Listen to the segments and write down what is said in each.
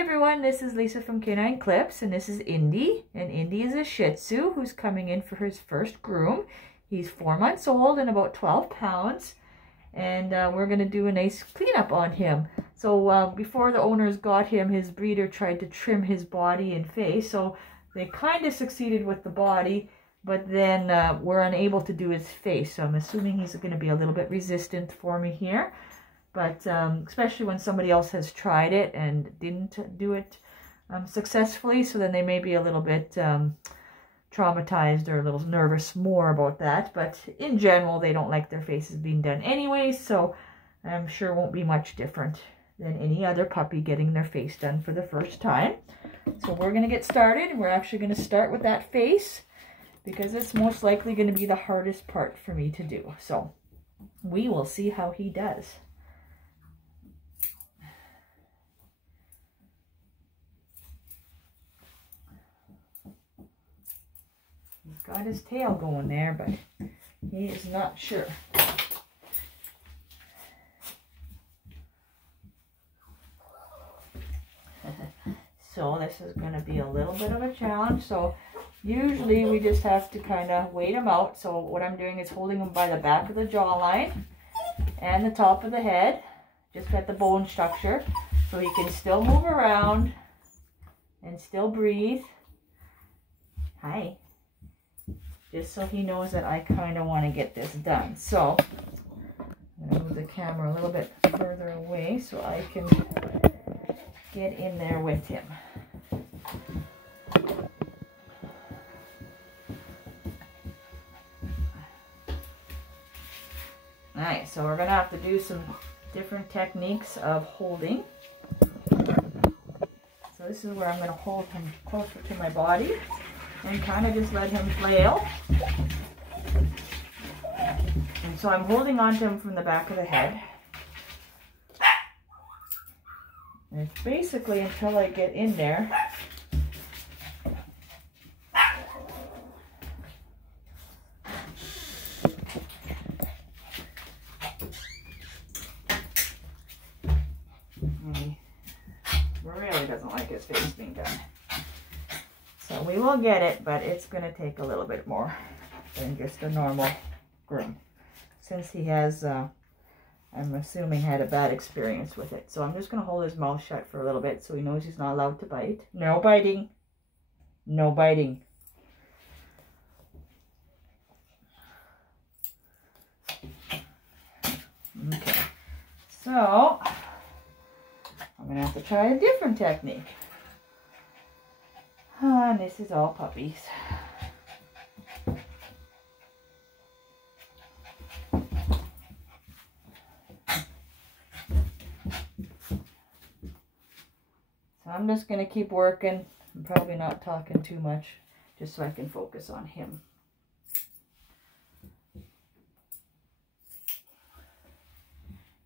everyone, this is Lisa from Canine Clips, and this is Indy. And Indy is a Shih Tzu who's coming in for his first groom. He's 4 months old and about 12 pounds. And we're going to do a nice cleanup on him. So before the owners got him, his breeder tried to trim his body and face. So they kind of succeeded with the body, but then were unable to do his face. So I'm assuming he's going to be a little bit resistant for me here. But especially when somebody else has tried it and didn't do it successfully, so then they may be a little bit traumatized or a little nervous more about that. But in general, they don't like their faces being done anyway, so I'm sure it won't be much different than any other puppy getting their face done for the first time. So we're going to get started. We're actually going to start with that face because it's most likely going to be the hardest part for me to do. So we will see how he does. He's got his tail going there, but he is not sure. So this is going to be a little bit of a challenge. So usually we just have to kind of wait him out. So what I'm doing is holding him by the back of the jawline and the top of the head, just at the bone structure, so he can still move around and still breathe. Hi. Just so he knows that I kind of want to get this done. So I'm going to move the camera a little bit further away so I can get in there with him. Alright, so we're going to have to do some different techniques of holding. So this is where I'm going to hold him closer to my body and kind of just let him flail. And so I'm holding on to him from the back of the head. And it's basically until I get in there. He really doesn't like his face being done. So we will get it, but it's going to take a little bit more than just a normal groom. Since he has, I'm assuming, had a bad experience with it. So I'm just going to hold his mouth shut for a little bit so he knows he's not allowed to bite. No biting. No biting. Okay. So I'm going to have to try a different technique. And this is all puppies. So I'm just going to keep working. I'm probably not talking too much, just so I can focus on him.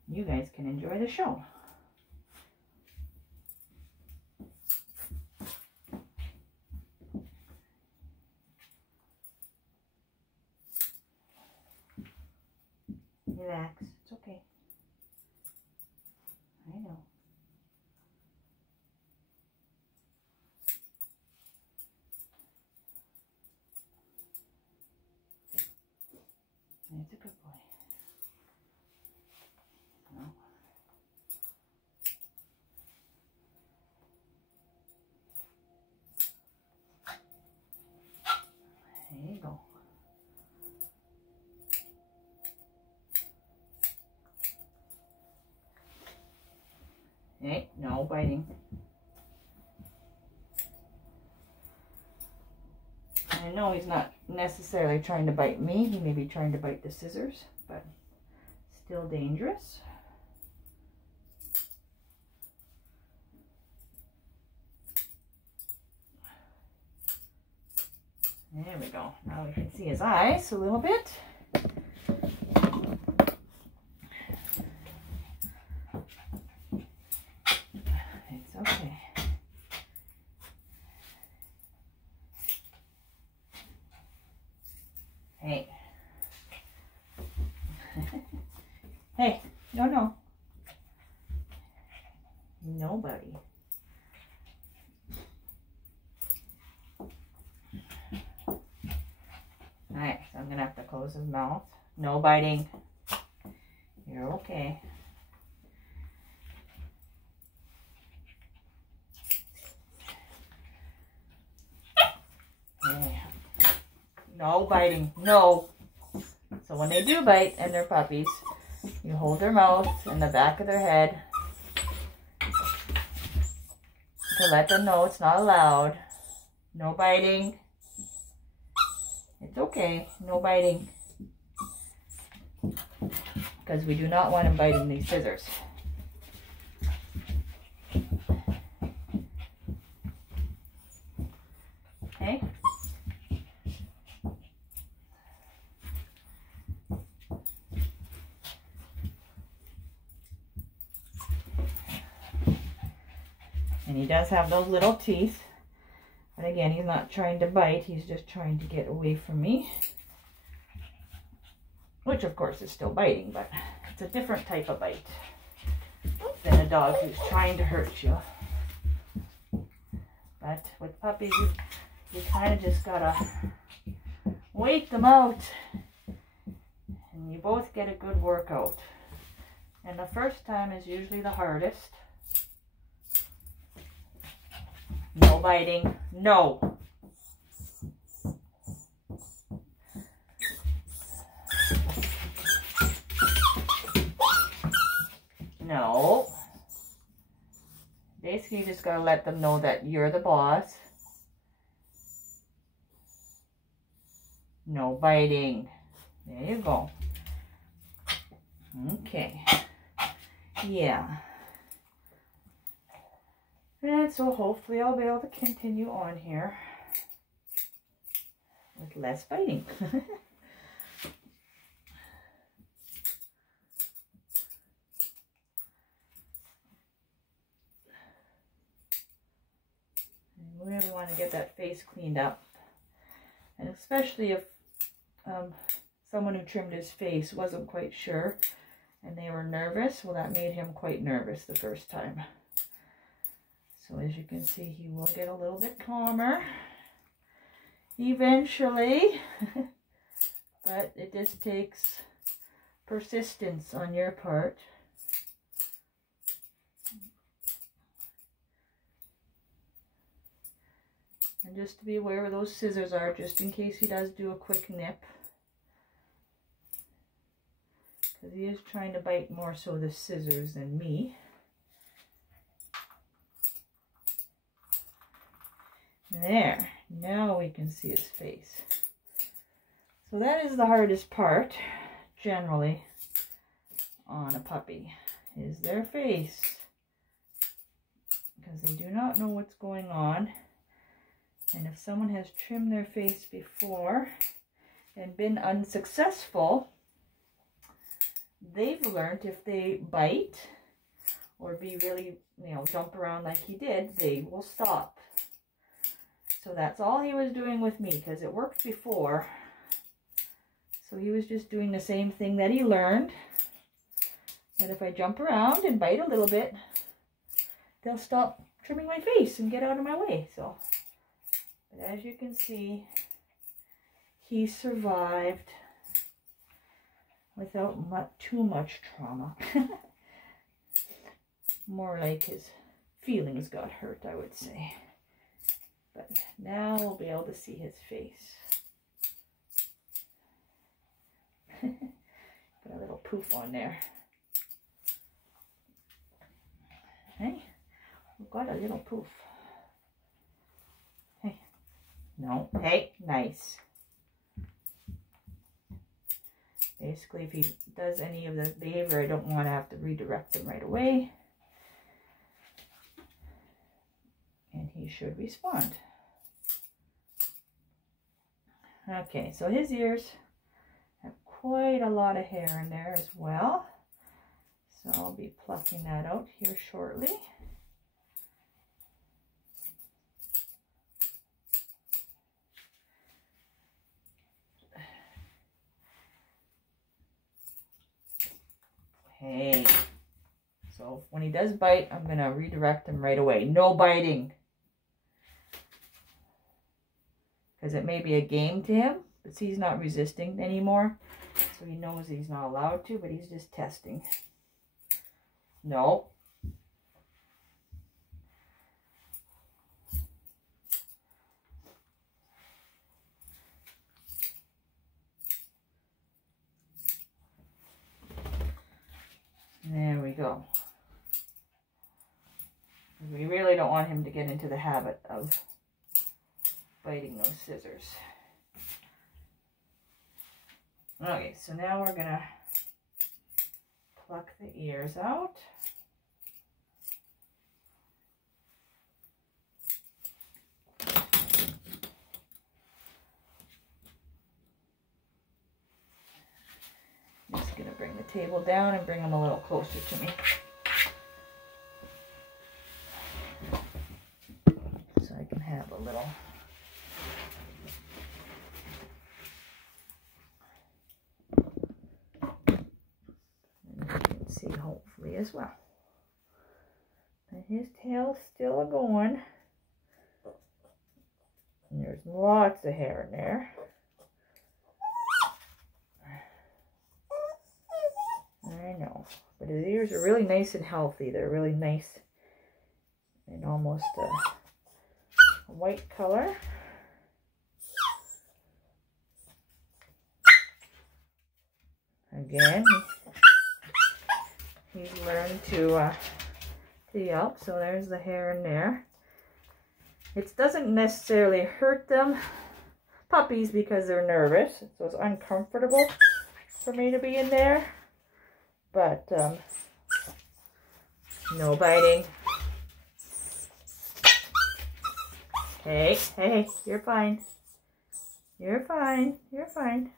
You guys can enjoy the show. Relax. It's okay. I know. That's a good boy. No. There you go. Hey, no biting. I know he's not necessarily trying to bite me. He may be trying to bite the scissors, but still dangerous. There we go. Now we can see his eyes a little bit. Okay. Hey. Hey. No, no. Nobody. Alright, so I'm going to have to close his mouth. No biting. You're okay. Yeah. No biting. No. So when they do bite and they're puppies, you hold their mouth and the back of their head to let them know it's not allowed. No biting. It's okay. No biting. Because we do not want him biting these scissors. Okay? And he does have those little teeth. But again, he's not trying to bite. He's just trying to get away from me. Which, of course, is still biting, but it's a different type of bite than a dog who's trying to hurt you. But with puppies, you kind of just gotta wait them out. And you both get a good workout. And the first time is usually the hardest. No biting. No. No. Basically, you just gotta let them know that you're the boss. No biting. There you go. Okay. Yeah. And so hopefully I'll be able to continue on here with less biting. We really want to get that face cleaned up. And especially if someone who trimmed his face wasn't quite sure and they were nervous, well, that made him quite nervous the first time. So as you can see, he will get a little bit calmer eventually, but it just takes persistence on your part. And just to be aware where those scissors are, just in case he does do a quick nip. Because he is trying to bite more so the scissors than me. There, now we can see his face. So that is the hardest part, generally, on a puppy, is their face. Because they do not know what's going on. And if someone has trimmed their face before and been unsuccessful, they've learned if they bite or be really, jump around like he did, they will stop. So that's all he was doing with me, because it worked before. So he was just doing the same thing that he learned. That if I jump around and bite a little bit, they'll stop trimming my face and get out of my way. So, but as you can see, he survived without too much trauma. More like his feelings got hurt, I would say. But now we'll be able to see his face. Put a little poof on there. Hey, we've got a little poof. Hey, no, hey, nice. Basically, if he does any of the behavior, I don't want to have to redirect him right away. And he should respond. Okay, so his ears have quite a lot of hair in there as well. So I'll be plucking that out here shortly. Hey, so when he does bite, I'm going to redirect him right away. No biting. Because it may be a game to him, But see, he's not resisting anymore. So he knows he's not allowed to, but he's just testing. No. There we go. We really don't want him to get into the habit of biting those scissors. Okay, so now we're gonna pluck the ears out. I'm just gonna bring the table down and bring him a little closer to me. So I can have a little. See, hopefully as well. And his tail's still a going. And there's lots of hair in there. I know, but his ears are really nice and healthy. They're really nice and almost a white color. Again, he's learned to yelp, so there's the hair in there. It doesn't necessarily hurt them, puppies, because they're nervous, so it's uncomfortable for me to be in there. But no biting. Hey, hey, you're fine. You're fine. You're fine.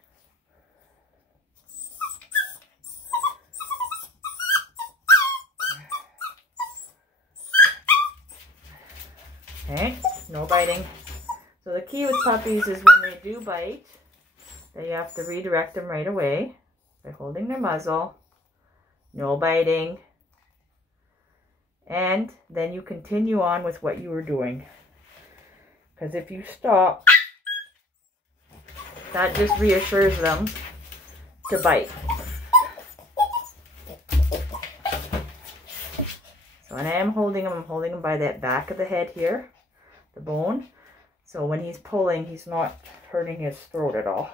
Okay, no biting. So the key with puppies is when they do bite, that you have to redirect them right away by holding their muzzle. No biting. And then you continue on with what you were doing. Because if you stop, that just reassures them to bite. So when I am holding him, I'm holding him by that back of the head here, the bone. So when he's pulling, he's not hurting his throat at all.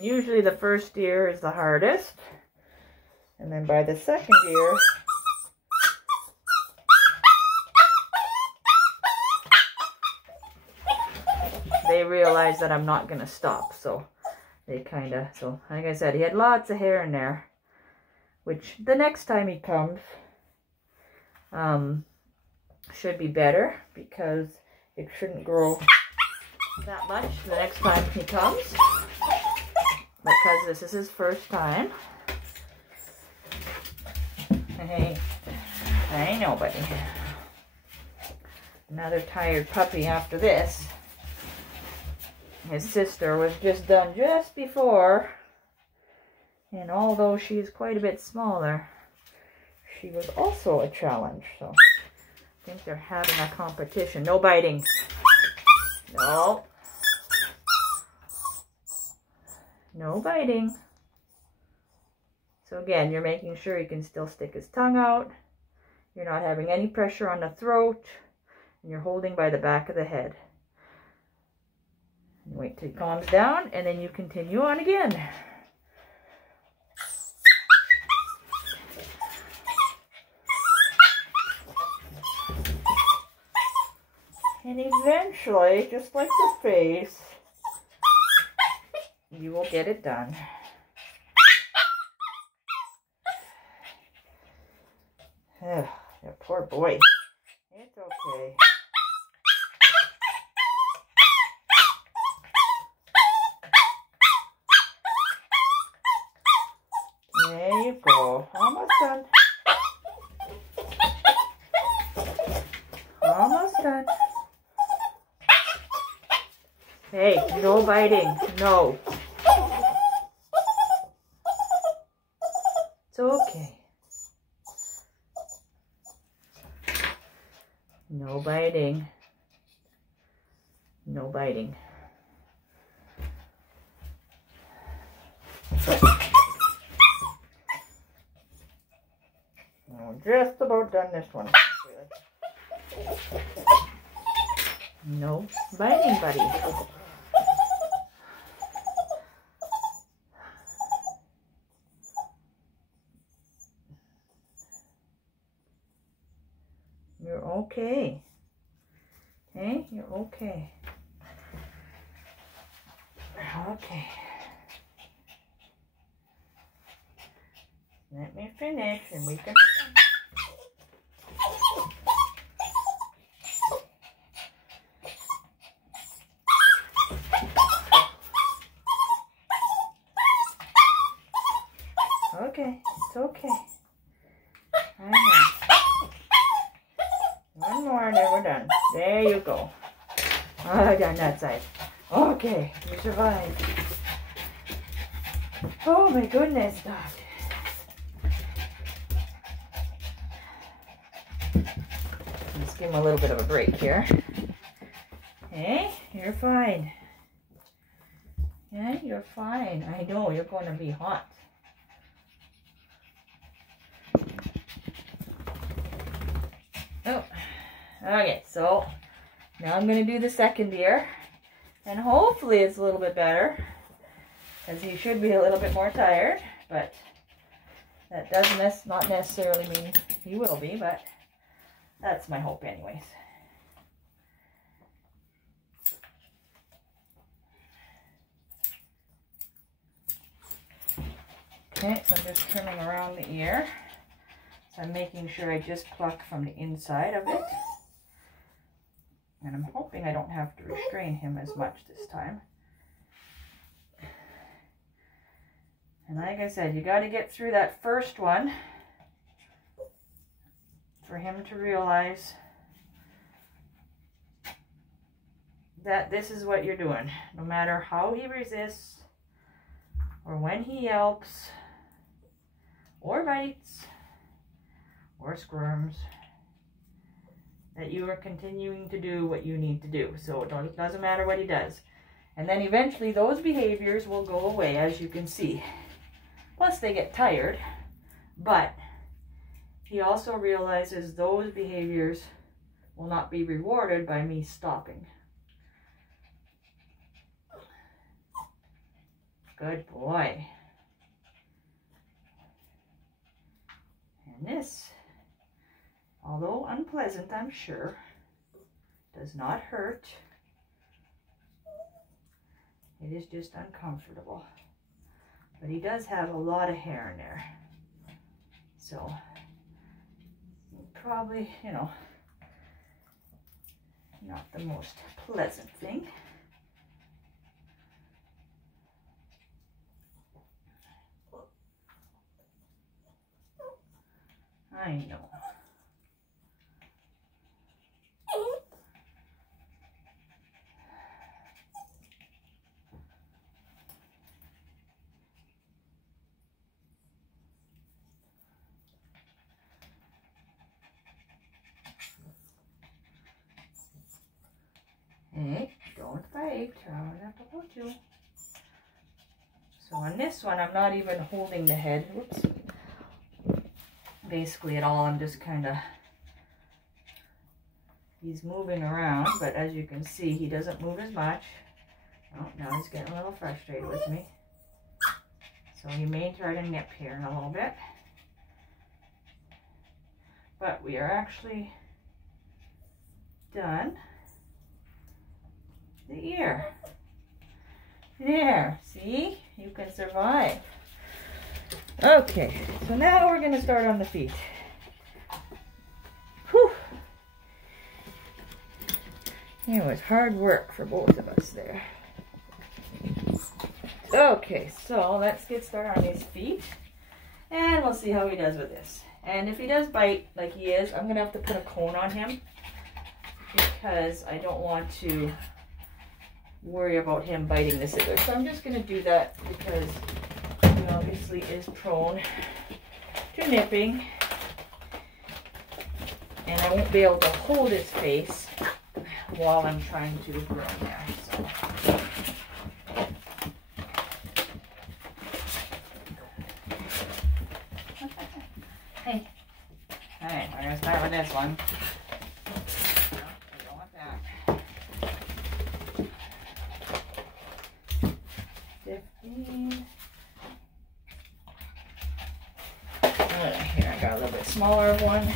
Usually the first ear is the hardest, and then by the second ear, they realize that I'm not going to stop, so they kind of, so like I said, he had lots of hair in there, which the next time he comes should be better, because it shouldn't grow that much the next time he comes. Because this is his first time. Hey, I know, buddy. Another tired puppy after this. His sister was just done just before. And although she's quite a bit smaller, she was also a challenge. So I think they're having a competition. No biting. No. No biting. So again, you're making sure he can still stick his tongue out. You're not having any pressure on the throat. And you're holding by the back of the head. And wait till he calms down, and then you continue on again. And eventually, just like the face, you will get it done. Oh, that poor boy. It's okay. There you go. Almost done. done. Hey, no biting. No. It's okay. No biting. No biting. I'm just about done this one. No biting, buddy. You're okay. Okay, you're okay. Okay. Let me finish and we can... Okay, it's okay. I know. One more and then we're done. There you go. Oh, done that side. Okay, you survived. Oh my goodness, dog. Let's give him a little bit of a break here. Hey, you're fine. Yeah, you're fine. I know, you're going to be hot. Oh, okay, so now I'm going to do the second ear, and hopefully it's a little bit better, because he should be a little bit more tired, but that doesn't not necessarily mean he will be, but that's my hope anyways. Okay, so I'm just trimming around the ear. So I'm making sure I just pluck from the inside of it. And I'm hoping I don't have to restrain him as much this time. And like I said, you got to get through that first one for him to realize that this is what you're doing. No matter how he resists, or when he yelps, or bites, or squirms, that you are continuing to do what you need to do. So it doesn't matter what he does. And then eventually those behaviors will go away, as you can see. Plus they get tired, but he also realizes those behaviors will not be rewarded by me stopping. Good boy. And this, although unpleasant, I'm sure, does not hurt. It is just uncomfortable. But he does have a lot of hair in there. So, probably, you know, not the most pleasant thing. I know. Hey, don't bite, or I'll have to hold you. So on this one, I'm not even holding the head. Whoops. Basically at all, I'm just kind of, he's moving around, but as you can see, he doesn't move as much. Oh, now he's getting a little frustrated with me. So he may try to nip here in a little bit. But we are actually done the ear. There, see? You can survive. Okay, so now we're going to start on the feet. Whew. It was hard work for both of us there. Okay, so let's get started on his feet. And we'll see how he does with this. And if he does bite like he is, I'm going to have to put a cone on him. because I don't want to worry about him biting the scissor. So I'm just going to do that because he obviously is prone to nipping. And I won't be able to hold his face while I'm trying to groom there. So. Hey. Alright, we're going to start with this one. No, I don't want that. 15. Here, I got a little bit smaller one.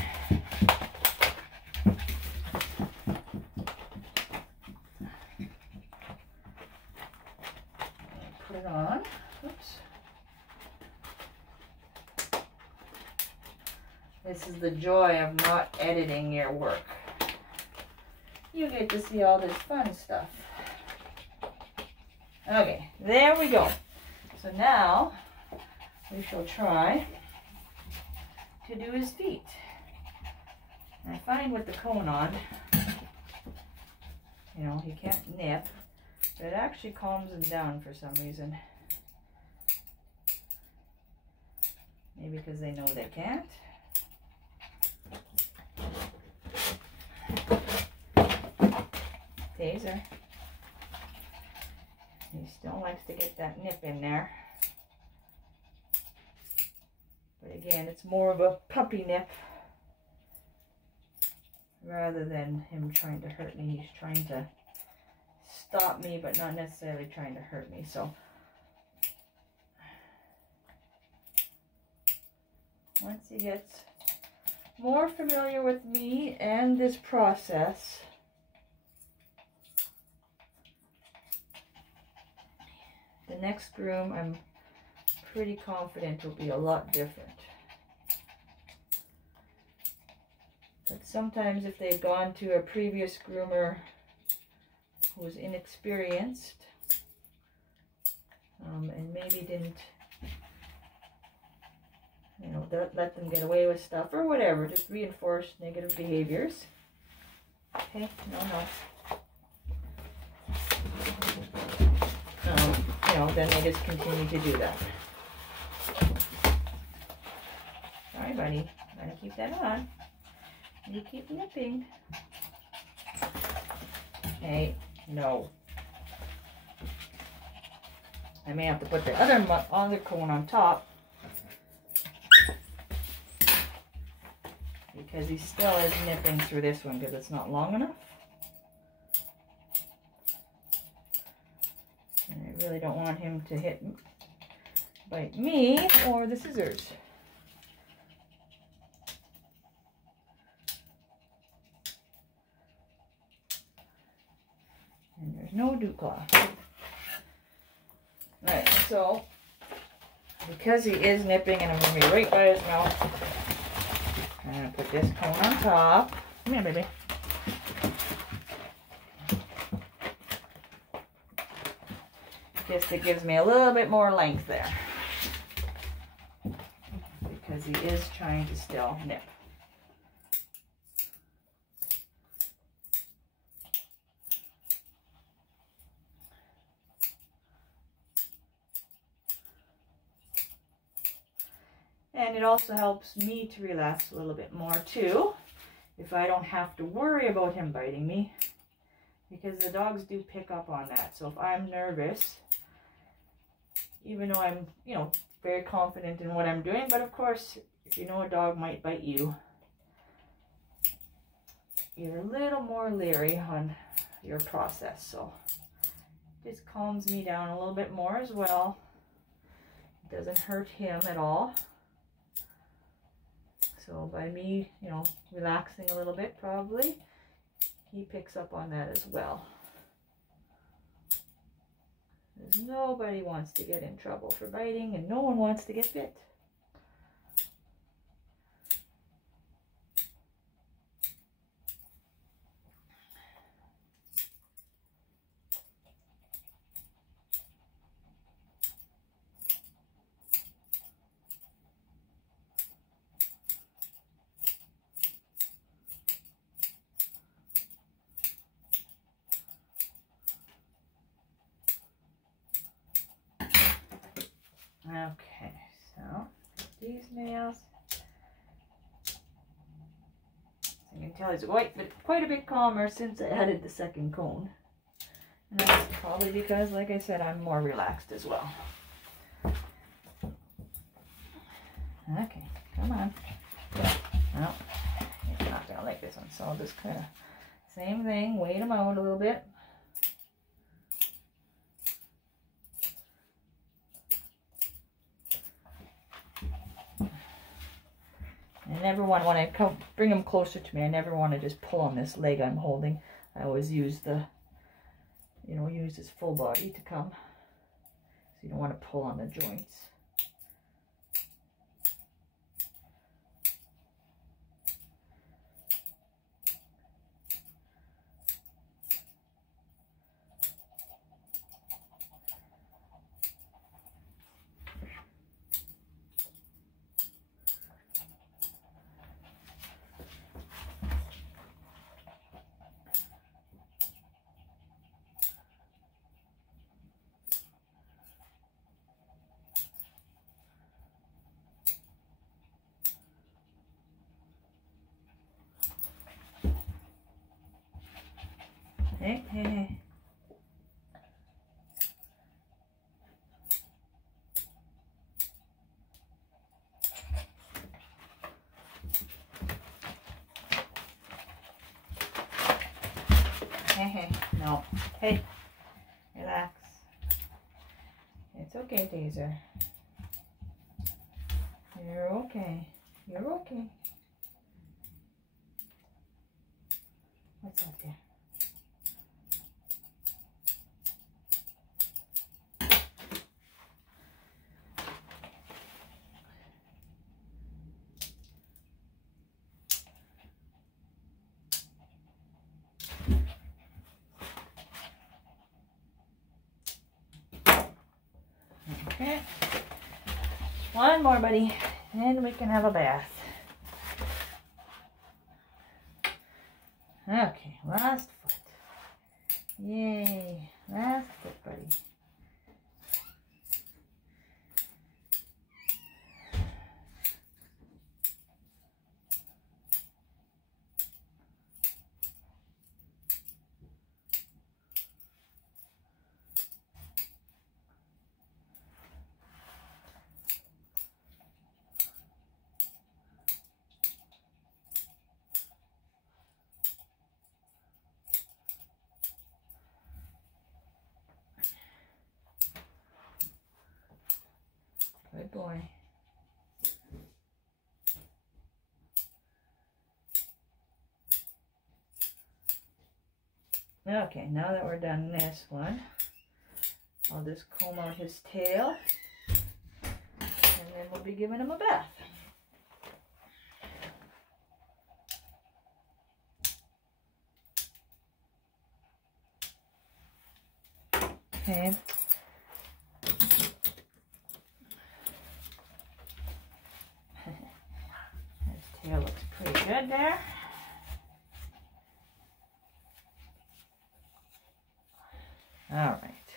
Put it on. Oops. This is the joy of not editing your work. You get to see all this fun stuff. Okay, there we go. So now we shall try to do his feet. And I find with the cone on, you know, he can't nip, but it actually calms him down for some reason. Maybe because they know they can't. Taser. He still likes to get that nip in there. But again, it's more of a puppy nip rather than him trying to hurt me. He's trying to stop me, but not necessarily trying to hurt me. So once he gets more familiar with me and this process, the next groom, I'm pretty confident will be a lot different. But sometimes if they've gone to a previous groomer who was inexperienced and maybe didn't, you know, let them get away with stuff or whatever, just reinforce negative behaviors. Okay, no. You know, then they just continue to do that. Sorry, buddy. Gotta keep that on. You keep nipping. Hey, no. I may have to put the other cone on top because he still is nipping through this one because it's not long enough. And I really don't want him to bite me or the scissors. And there's no dew claw. Alright, so because he is nipping and I'm going to be right by his mouth, I'm going to put this cone on top. Come here, baby. Just it gives me a little bit more length there because he is trying to still nip. And it also helps me to relax a little bit more too, if I don't have to worry about him biting me, because the dogs do pick up on that. So if I'm nervous, even though I'm, you know, very confident in what I'm doing, but of course, if you know a dog might bite you, you're a little more leery on your process. So it just calms me down a little bit more as well. It doesn't hurt him at all. So by me, you know, relaxing a little bit, probably, he picks up on that as well. Because nobody wants to get in trouble for biting, and no one wants to get bit. Okay, so these nails. So you can tell he's quite a bit calmer since I added the second cone. And that's probably because, like I said, I'm more relaxed as well. Okay, come on. No, he's not gonna like this one, so I'll just kind of same thing, wait him out a little bit. I never want, when I bring him closer to me, I never want to just pull on this leg I'm holding. I always use the, use his full body to come. So you don't want to pull on the joints. Hey, hey, hey. Hey, hey, no. Hey, relax. It's okay, Taser. You're okay. You're okay. What's up there? Okay. One more, buddy. And we can have a bath. Okay, last foot. Yay. Last foot, buddy. Good boy. Okay, now that we're done this one, I'll just comb out his tail, and then we'll be giving him a bath. Okay. His tail looks pretty good there. All right.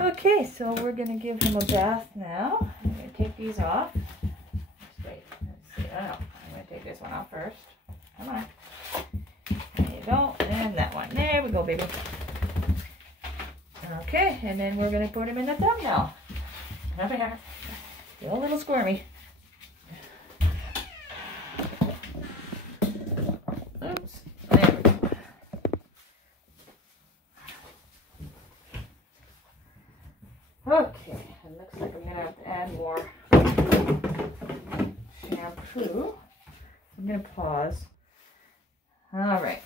Okay, so we're going to give him a bath now. I'm going to take these off. Wait, let's see. Oh, no. I'm going to take this one off first. Come on. There you go. And that one. There we go, baby. Okay, and then we're going to put him in the tub now. Come here. Feel a little squirmy. Oops. There we go. Okay, it looks like we're going to have to add more shampoo. I'm going to pause. All right.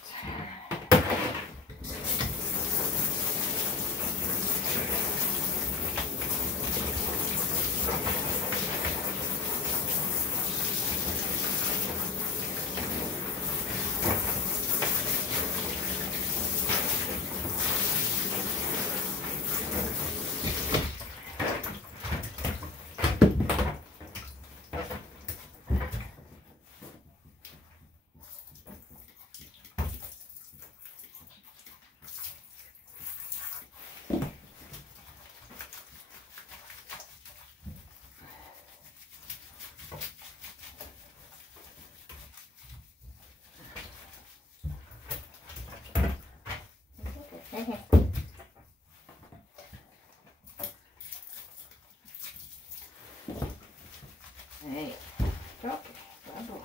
Hey, okay, good boy.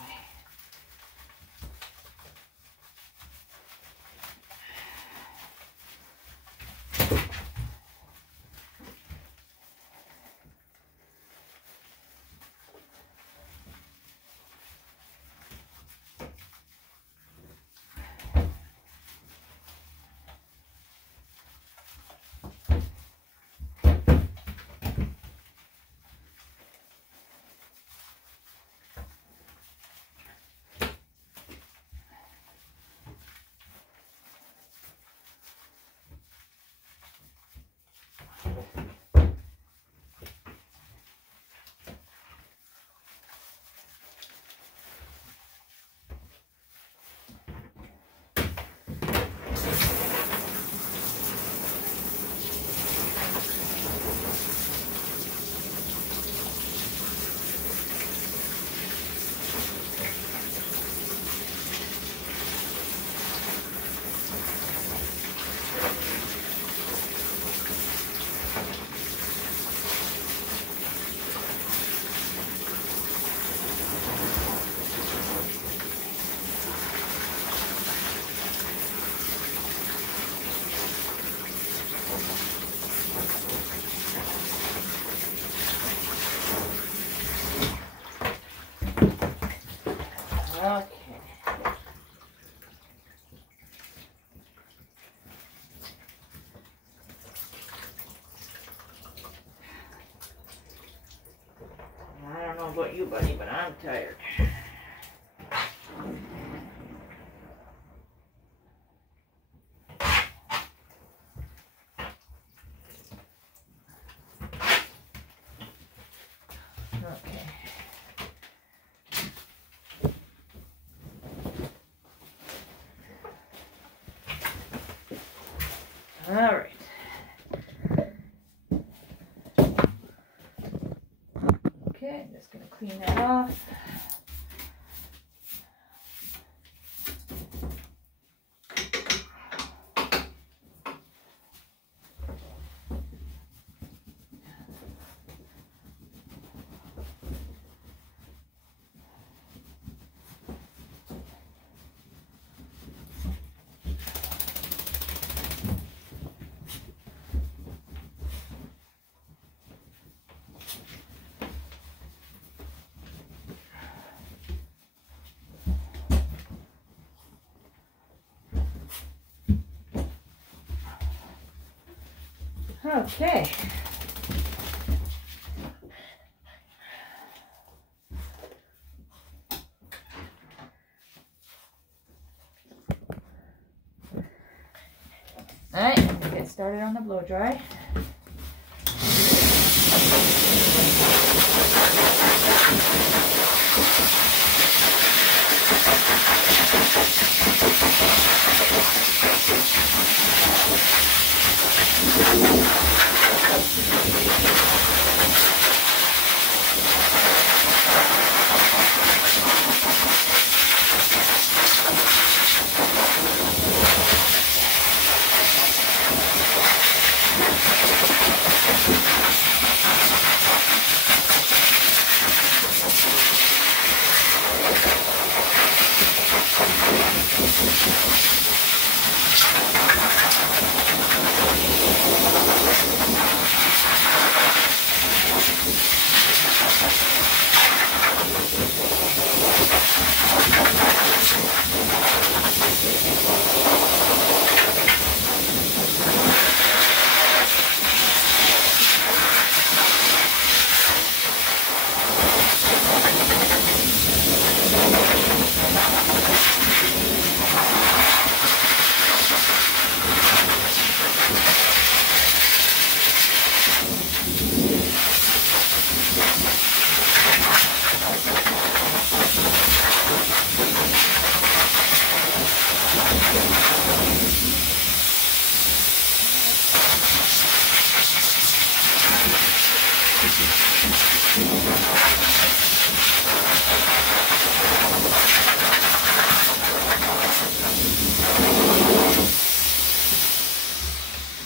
Okay. I don't know about you, buddy, but I'm tired. Okay. All right. Okay, I'm just going to clean that off. Okay. All right, I'm gonna get started on the blow dry.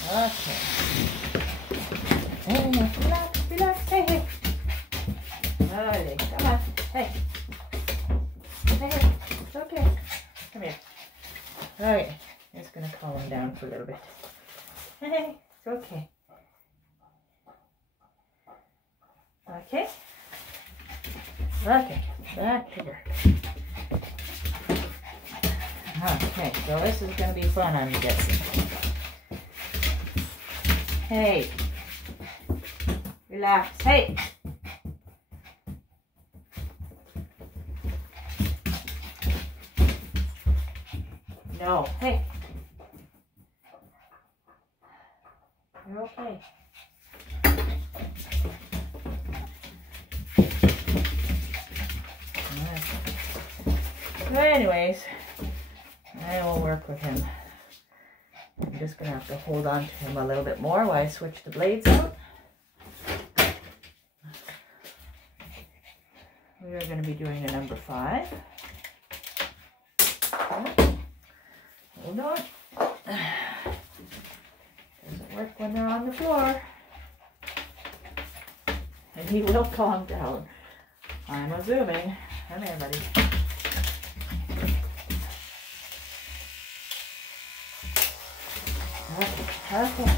Okay. Hey, relax, relax, hey, hey. Alrighty, come on. Hey. Hey, it's okay. Come here. Okay, just gonna calm him down for a little bit. Hey, it's okay. Okay. Okay, back to work. Okay, so this is gonna be fun, I'm guessing. Hey. Relax. Hey. No. Hey. You're okay. So anyways, I will work with him. I'm just going to have to hold on to him a little bit more while I switch the blades out. We are going to be doing a number 5. Hold on. Doesn't work when they're on the floor. And he will calm down. I'm assuming. Come here, buddy. Okay.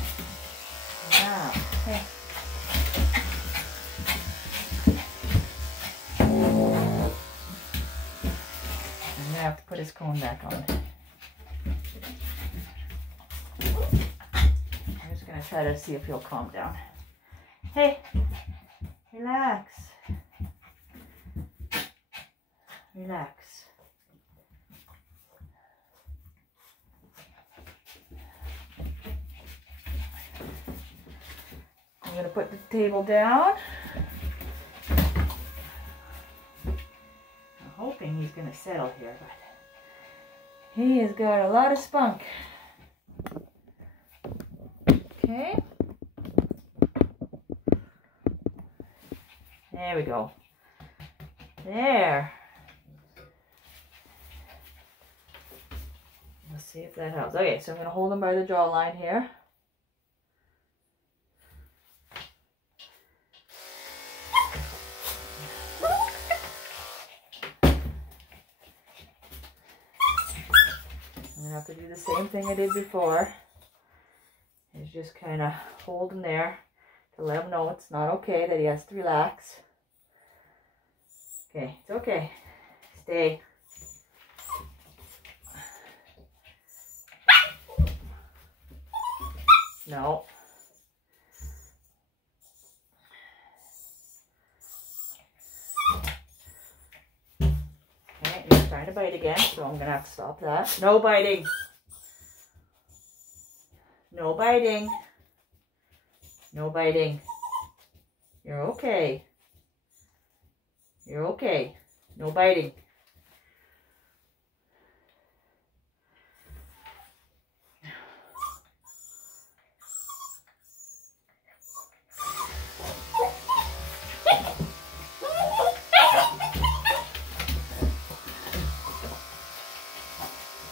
Now, okay. I'm gonna have to put his cone back on. I'm just gonna try to see if he'll calm down. Hey, relax. Relax. I'm going to put the table down. I'm hoping he's going to settle here, but he has got a lot of spunk. Okay. There we go. There. Let's see if that helps. Okay, so I'm going to hold him by the jawline here. I'm going to have to do the same thing I did before. Is just kind of hold him there to let him know it's not okay, that he has to relax. Okay, it's okay. Stay. No. Okay, he's trying to bite again, so I'm going to have to stop that. No biting. No biting. No biting. You're okay. You're okay. No biting.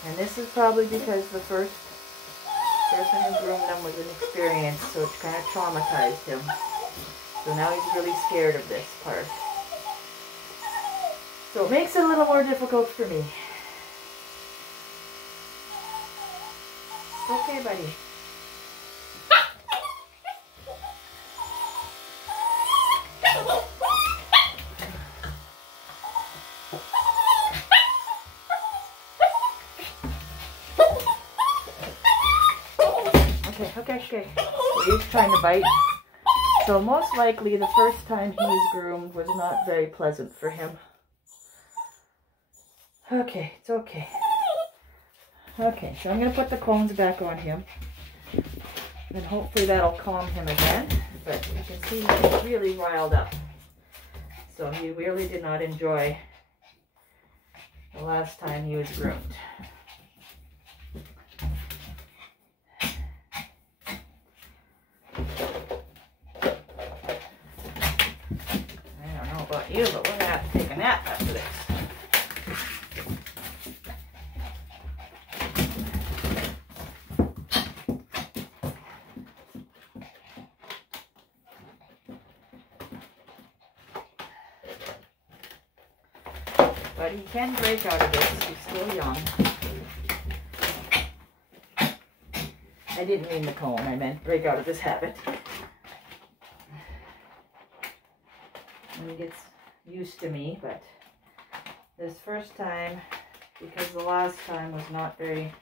And this is probably because the first person who groomed him was inexperienced, so it kind of traumatized him. So now he's really scared of this part. So it makes it a little more difficult for me. It's okay, buddy. Okay. He's trying to bite. So most likely the first time he was groomed was not very pleasant for him. Okay, it's okay. Okay, so I'm going to put the cones back on him. And hopefully that'll calm him again. But you can see he's really riled up. So he really did not enjoy the last time he was groomed. I don't know about you, but we're going to have to take a nap after this. but he can break out of this. He's still young. I didn't mean the comb, I meant break out of this habit. When he gets used to me, but this first time, because the last time was not very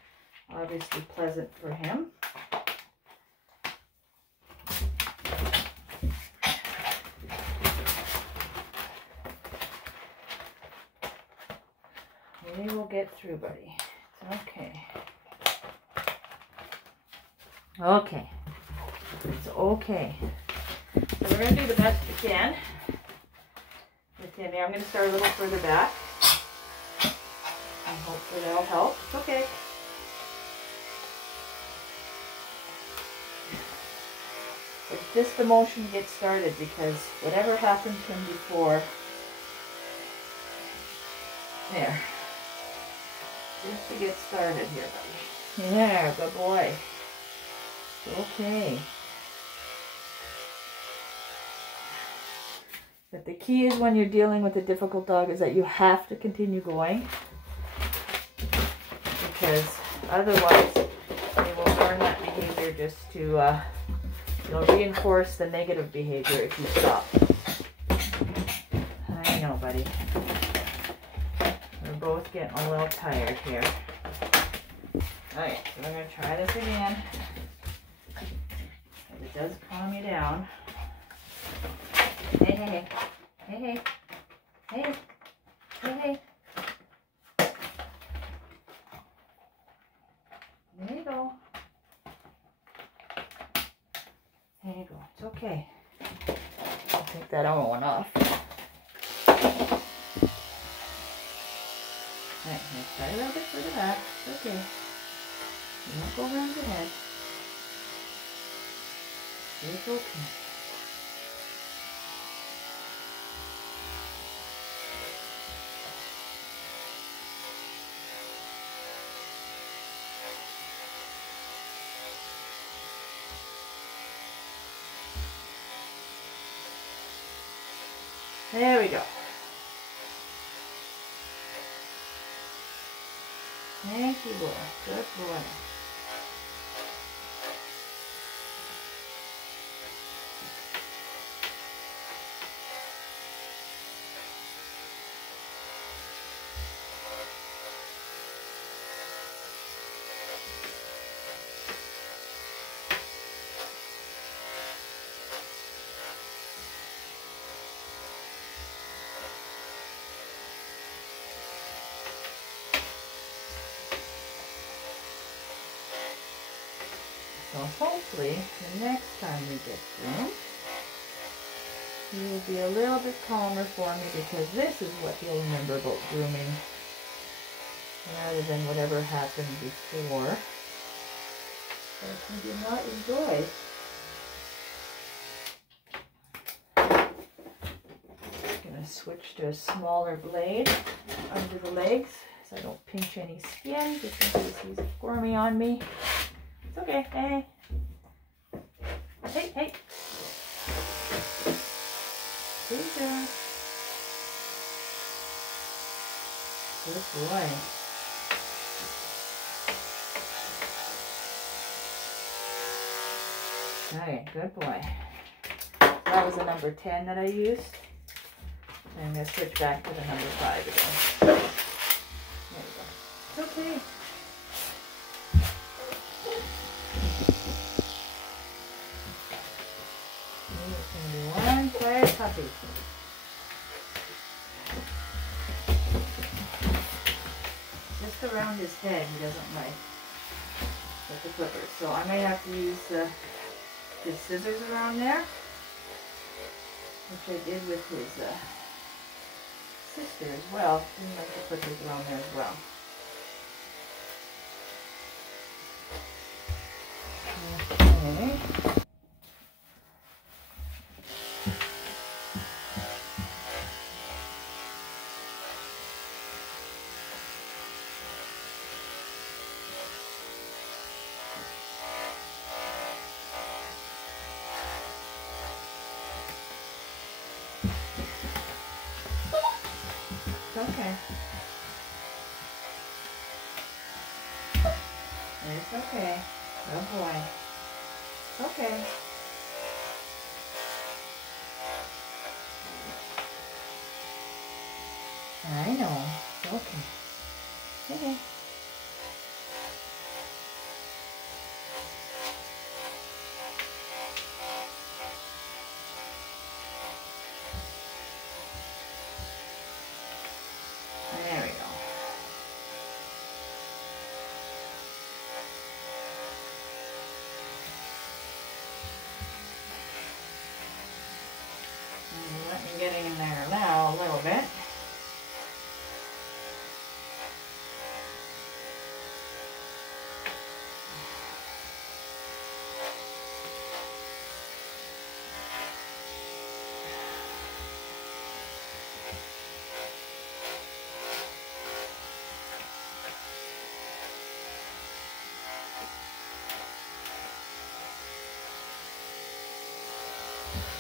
obviously pleasant for him. We will get through, buddy. It's okay. Okay. It's okay. So we're going to do the best we can with Timmy. I'm going to start a little further back. And hopefully that'll help. It's okay. But just the motion gets started, because whatever happened to him before, there. Just to get started here, buddy. Yeah, good boy. Okay. But the key is when you're dealing with a difficult dog is that you have to continue going. Because otherwise they will learn that behavior just to, you'll reinforce the negative behavior if you stop. I know, buddy. We're both getting a little tired here. Alright, so we're going to try this again. It does calm you down. Hey, hey, hey. Hey, hey. Hey. Hey, hey. There you go. There you go. It's okay. I'll take that other one off. Alright, let's try a little bit further back. It's okay. You don't go around your head. It's okay. There we go. Thank you, boy. Good boy. So hopefully the next time we get groomed, he will be a little bit calmer for me, because this is what he'll remember about grooming rather than whatever happened before that he did not enjoy. I'm going to switch to a smaller blade under the legs so I don't pinch any skin, just in case he's squirmy on me. It's okay. Hey. Hey, hey. Good job. Good boy. Okay, good boy. That was the number 10 that I used. And I'm going to switch back to the number 5 again. There we go. It's okay. One tired puppy. Just around his head he doesn't like with the clippers. So I might have to use the scissors around there, which I did with his sister as well. Didn't like the clippers around there as well. Okay. Okay. It's okay. Good boy. It's okay. I know. It's okay. Okay. There we go. Let me get in there now a little bit.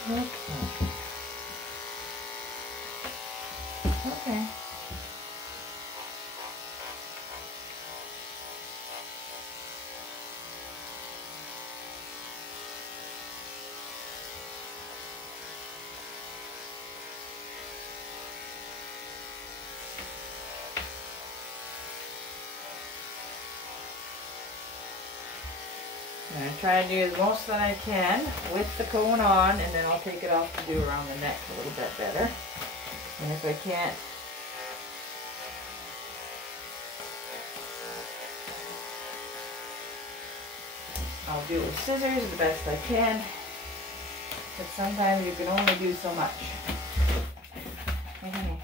Okay. Okay. I'm going to try to do as most that I can with the cone on, and then I'll take it off to do around the neck a little bit better. And if I can't, I'll do it with scissors the best I can. But sometimes you can only do so much. Hey, honey.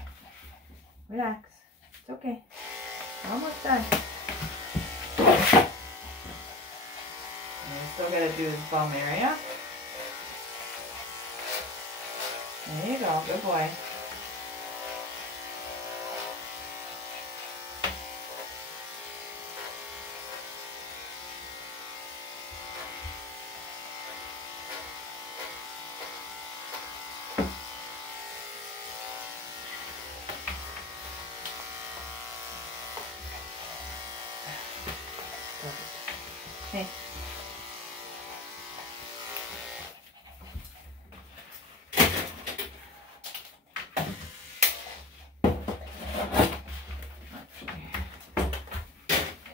Relax. It's okay. Almost done. Still got to do his bum area. There you go, good boy. Hey.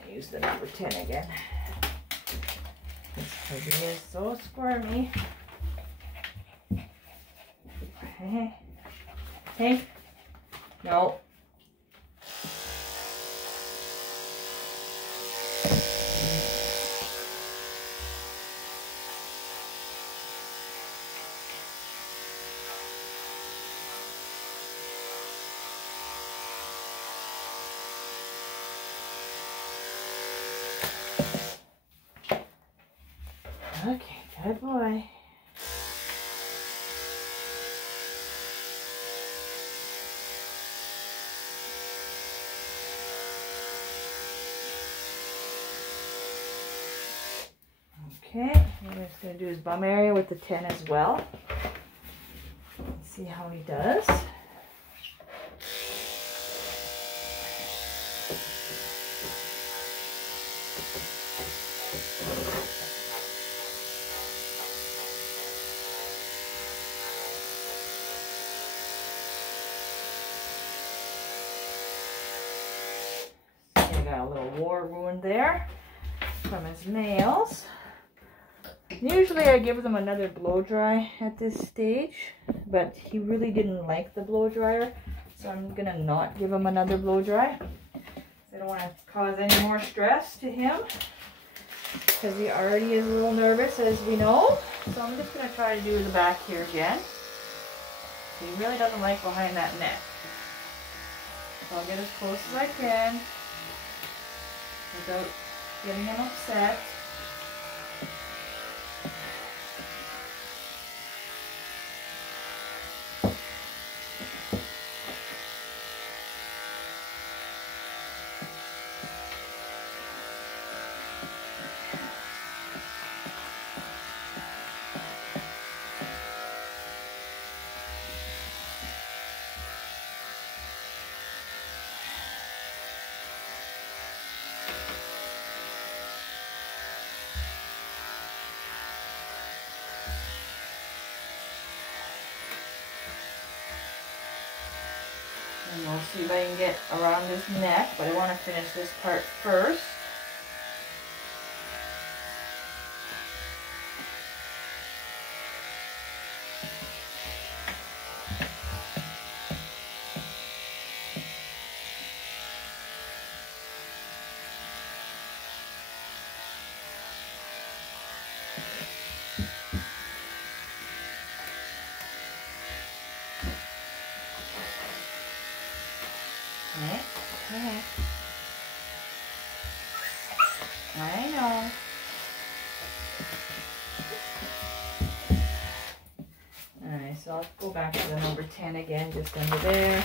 Use the number 10 again. Because he is so squirmy. Hey. Hey. No. Okay, good boy. Okay, we're just going to do his bum area with the 10 as well. Let's see how he does. Got a little war wound there from his nails. Usually I give them another blow dry at this stage, but he really didn't like the blow dryer, so I'm gonna not give him another blow dry. I don't want to cause any more stress to him because he already is a little nervous, as we know. So I'm just gonna try to do the back here again. He really doesn't like behind that neck, so I'll get as close as I can without getting him upset. And we'll see if I can get around his neck, but I want to finish this part first. Okay. I know. Alright, so I'll go back to the number 10 again, just under there.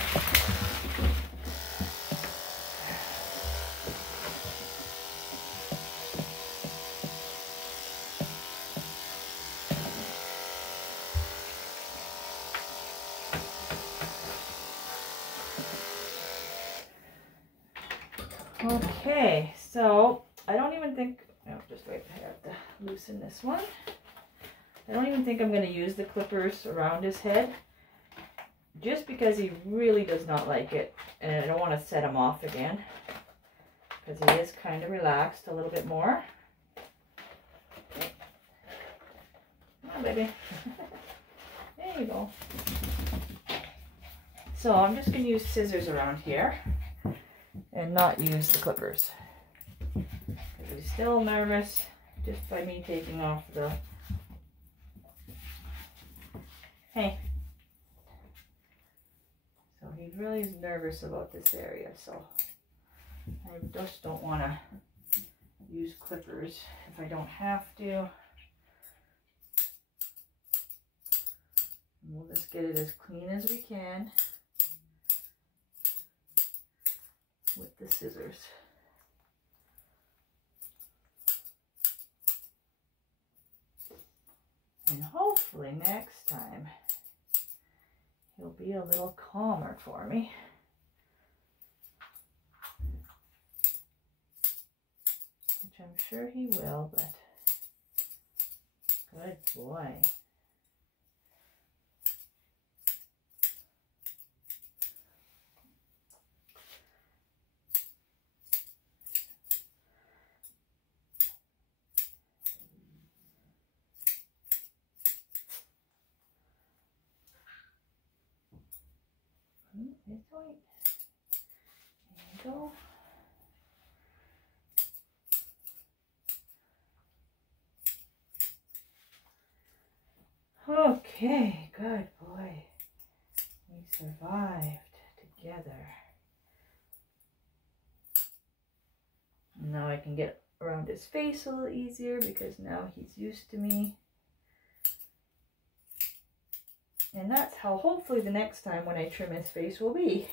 Okay, so I don't even think, oh, just wait, I have to loosen this one. I don't even think I'm going to use the clippers around his head, just because he really does not like it, and I don't want to set him off again, because he is kind of relaxed a little bit more. Okay. Come on, baby. There you go. So I'm just going to use scissors around here and not use the clippers. He's still nervous just by me taking off the... Hey. So he really is nervous about this area, so I just don't want to use clippers if I don't have to. And we'll just get it as clean as we can with the scissors. And hopefully next time he'll be a little calmer for me. Which I'm sure he will, but good boy. This way. There you go. Okay, good boy. We survived together. Now I can get around his face a little easier because now he's used to me. And that's how hopefully the next time when I trim his face will be.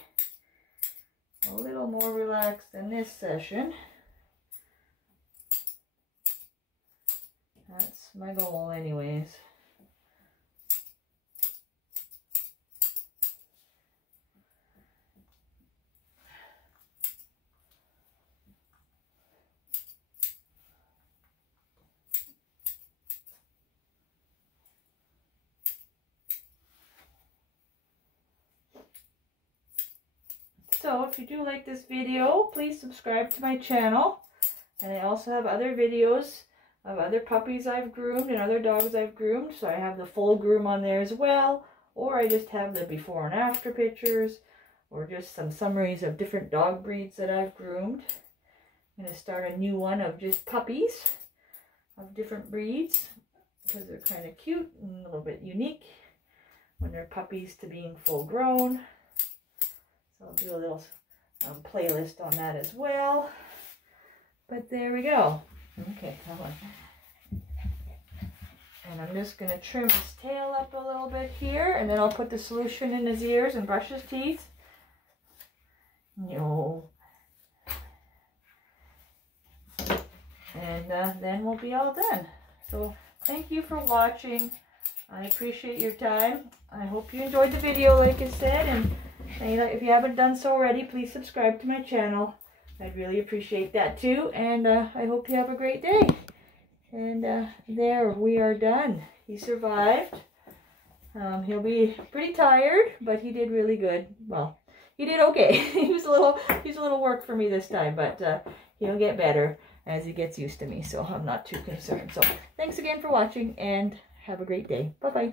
A little more relaxed than this session. That's my goal anyways. So if you do like this video, please subscribe to my channel. And I also have other videos of other puppies I've groomed and other dogs I've groomed. So I have the full groom on there as well. Or I just have the before and after pictures. Or just some summaries of different dog breeds that I've groomed. I'm going to start a new one of just puppies of different breeds. Because they're kind of cute and a little bit unique when they're puppies to being full grown. So I'll do a little playlist on that as well. But there we go. Okay, come on. And I'm just going to trim his tail up a little bit here. And then I'll put the solution in his ears and brush his teeth. No. And then we'll be all done. So thank you for watching. I appreciate your time. I hope you enjoyed the video, like I said. And if you haven't done so already, please subscribe to my channel. I'd really appreciate that too. And I hope you have a great day. And there, we are done. He survived. He'll be pretty tired, but he did really good. Well, he did okay. He was a little work for me this time, but he'll get better as he gets used to me, so I'm not too concerned. So thanks again for watching, and have a great day. Bye-bye.